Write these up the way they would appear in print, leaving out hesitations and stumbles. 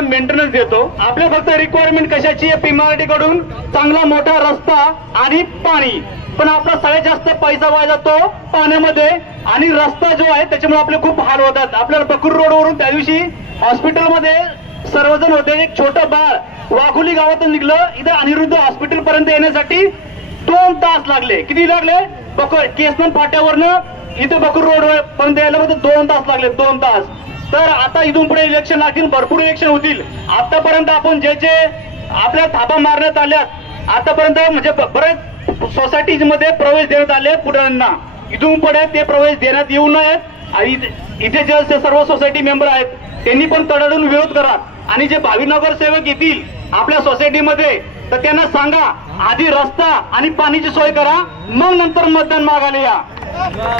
Maintenance देतो। आपल्या फक्त रिक्वायरमेंट कशाची आहे, पीएमआरडी कडून चांगला मोठा रस्ता आणि पाणी। पण आपला सगळ्यात जास्त पैसा वाया जातो पाण्यामध्ये आणि रस्ता जो आहे त्याच्यामुळे आपले खूप हाल होतात। आपल्याला बकूर रोडवरून त्या दिवशी हॉस्पिटलमध्ये सर्वजण होते, एक छोटं बाळ वाघोली गावातून निघलं, इथे अनिरुद्ध हॉस्पिटल पर्यंत येण्यासाठी 2 तास लागले। किती लागले? केसनन फाट्यावरनं इथे बकूर रोड पर्यंत यायला मध्ये 2 तास लागले, 2 तास। तर आता इथून पुढे इलेक्शन लागतील, भरपूर इलेक्शन होतील। आतापर्यंत आपण जे जे आपल्या थापा मारण्यात आल्यात आतापर्यंत म्हणजे बरेच सोसायटीज मध्ये प्रवेश देण्यात आले पुढाऱ्यांना, इथून पुढे ते प्रवेश देण्यात येऊ नयेत। इथे जे सर्व सोसायटी मेंबर आहेत त्यांनी पण तडजोड विरोध करा आणि जे भावी नगरसेवक येतील आपल्या सोसायटीमध्ये तर त्यांना सांगा आधी रस्ता आणि पाण्याची सोय करा, मग नंतर मतदान मागायला या।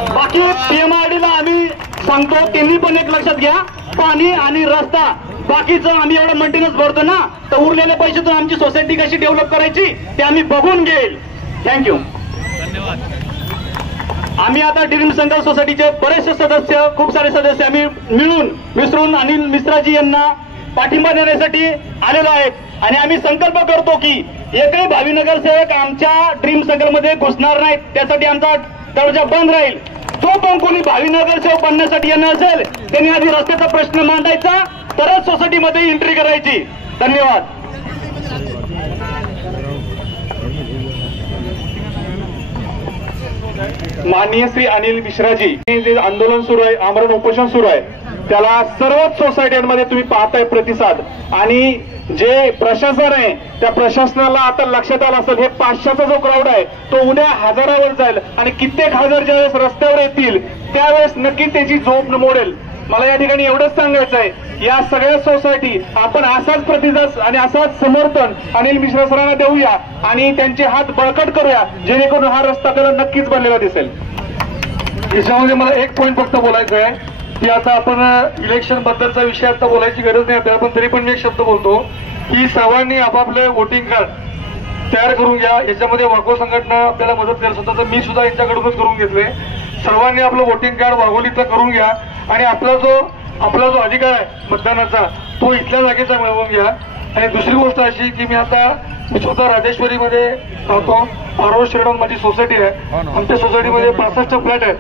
बाकी पीएमआरडीला आम्ही सांगतो त्यांनी पण एक लक्षात घ्या, पाणी आणि रस्ता बाकीचं आम्ही एवढं मेंटेनन्स भरतो ना, तर उरलेले पैशातून आमची सोसायटी कशी डेव्हलप करायची ते आम्ही बघून घेईल। थँक्यू। आम्ही आता ड्रीम संकल्प सोसायटीचे बरेचसे सदस्य, खूप सारे सदस्य आम्ही मिळून मिसळून अनिल मिश्राजी यांना पाठिंबा देण्यासाठी आलेलो आहेत आणि आम्ही संकल्प करतो की एकही भावी नगरसेवक आमच्या ड्रीम संकल्पमध्ये घुसणार नाहीत, त्यासाठी आमचा दरवाजा बंद राहील। जो पण कोणी भावी नगरसेवक बनण्यासाठी येणार असेल त्यांनी आधी रस्त्याचा प्रश्न मांडायचा, तरच सोसायटीमध्ये एंट्री करायची। धन्यवाद। माननीय श्री अनिल मिश्राजी, जे आंदोलन सुरू आहे, आमरण उपोषण सुरू आहे, त्याला सर्वच सोसायट्यांमध्ये तुम्ही पाहताय प्रतिसाद। आणि जे प्रशासन आहे त्या प्रशासनाला आता लक्षात आलं असेल हे 500चा जो क्राऊड आहे तो उद्या हजारावर जाईल आणि कित्येक हजार ज्यावेळेस रस्त्यावर येतील त्यावेळेस नक्की त्याची झोप मोडेल। मला या ठिकाणी एवढंच सांगायचं आहे, या सगळ्या सोसायटी आपण असाच प्रतिसाद आणि असाच समर्थन अनिल मिश्रा सरांना देऊया आणि त्यांचे हात बळकट करूया, जेणेकरून हा रस्ता आपल्याला नक्कीच बनलेला दिसेल। याच्यामध्ये मला एक पॉईंट फक्त बोलायचं आहे की आता आपण इलेक्शन बद्दलचा विषय आता बोलायची गरज नाही आपल्याला, पण तरी पण मी एक शब्द बोलतो की सर्वांनी आपापले वोटिंग कार्ड तयार करून घ्या। याच्यामध्ये वाघो संघटना आपल्याला मदत करेल, स्वतःच मी सुद्धा यांच्याकडूनच करून घेतले। सर्वांनी आपलं वोटिंग कार्ड वाघोलीचं करून घ्या आणि आपला जो अधिकार आहे मतदानाचा तो इथल्या जागेचा मिळवून घ्या। आणि दुसरी गोष्ट अशी की मी स्वतः राजेश्वरीमध्ये राहतो, आरोह शेरडॉन माझी सोसायटी आहे, आमच्या सोसायटीमध्ये 65 फ्लॅट आहेत।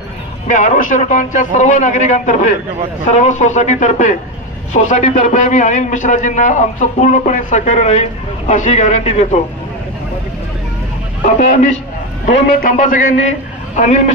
मी आरोह शेरडॉनच्या सर्व नागरिकांतर्फे सर्व सोसायटीतर्फे मी अनिल मिश्राजींना आमचं पूर्णपणे सहकार्य राहील अशी गॅरंटी देतो। आता मी 2 मिनिट थांबा सगळ्यांनी। अनिल मिश्रा